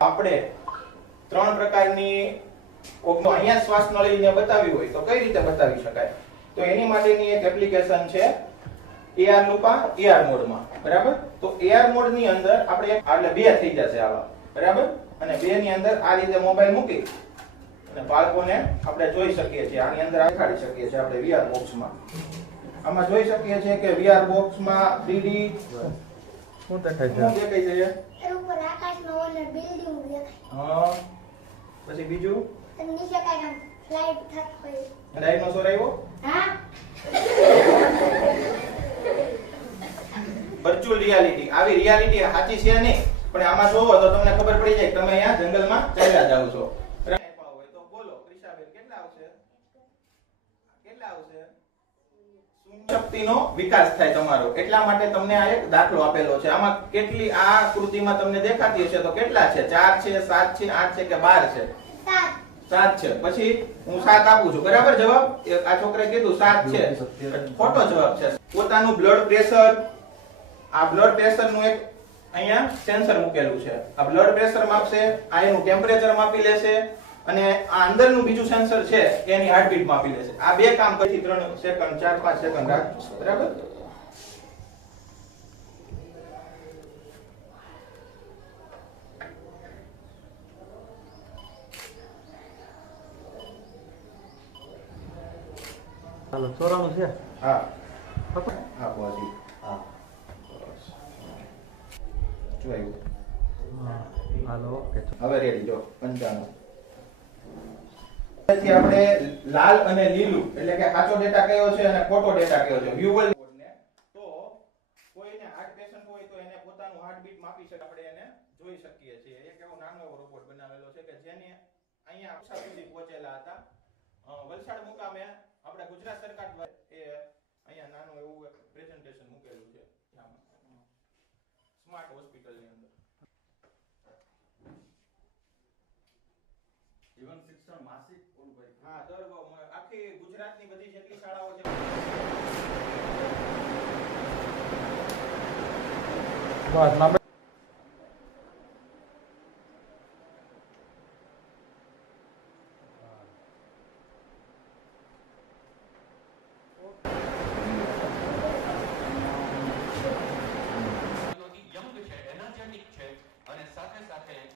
આપણે ત્રણ પ્રકારની અહીંયા શ્વાસ નળીને બતાવી હોય તો કઈ રીતે બતાવી શકાય? તો એની માટેની એક એપ્લિકેશન છે AR લુપા AR મોડમાં, બરાબર? તો AR મોડ ની અંદર આપણે એટલે બે થઈ જશે આવા, બરાબર? અને બે ની અંદર આ રીતે મોબાઈલ મૂકી અને બાળકોને આપણે જોઈ શકીએ છીએ. આની અંદર દેખાડી શકીએ છીએ આપણે VR બોક્સમાં. આમાં જોઈ શકીએ છીએ કે VR બોક્સમાં 3D શું દેખાય છે? શું દેખાય છે? એ ઉપર આકાશનો ઓલે બિલ્ડિંગ દેખાય. હા. પછી બીજું નીચે કાંઈ ફ્લાઇટ થત હોય. ડાયનોસોર આવ્યો? હા. Virtual reality. આવી રિયાલિટી સાચી છે નહીં, પણ આમાં જોવો તો તમને ખબર પડી જાય તમે અહીંયા જંગલમાં ચાલ્યા જાવ છો. હોય તો બોલો ક્રિશાબેન કેટલા આવશે? કેટલા આવશે? શક્તિનો વિકાસ થાય તમારો. એટલા માટે તમને આ એક દાખલો આપેલો છે. આમાં કેટલી આ આકૃતિમાં તમને દેખાતી હશે તો કેટલા છે? 4 છે, 7 છે, 8 છે કે 12 છે? 7 છે. પછી હું 7 આપું છું, બરાબર? જવાબ આ છોકરાએ કીધું 7 છે, ખોટો જવાબ છે. પોતાનું બ્લડ પ્રેશર, આ બ્લડ પ્રેશર નું એક અહીંયા સેન્સર મૂકેલું છે. આ બ્લડ પ્રેશર માપશે, આ એનું ટેમ્પરેચર માપી લેશે અને આ અંદરનું બીજું સેન્સર છે એની હાર્ટબીટ માપી લેશે. આ બે કામ પછી 3 સેકન્ડ 4-5 સેકન્ડ રાખજો, બરાબર? હાલો 94 છે. હા હા બોજી હા જોયું. Hello okay. હવે રેડી જો 95. પછી આપણે લાલ અને લીલું એટલે કે સાચો ડેટા કયો છે અને ખોટો ડેટા કયો છે વ્યુઅલ ને. તો કોઈને હાર્ટ પેશન્ટ હોય તો એને પોતાનું હાર્ટબીટ માપી શકે, આપણે એને જોઈ શકીએ છીએ. એક એવો નાનો એવો રોબોટ બનાવેલો છે કે જેને અહીંયા અક્ષર સુધી પહોંચેલા હતા. વલસાડ મુકામે આપણે ગુજરાત સરકાર દ્વારા એ અહીંયા નાનું એવું પ્રેઝન્ટેશન મૂકેલું છે સ્માર્ટ હોસ્પિટલ ની અંદર. જીવન શિક્ષણ માસિક ઓલું હા દર આખી ગુજરાતની બધી જેટલી શાળાઓ છે. બસ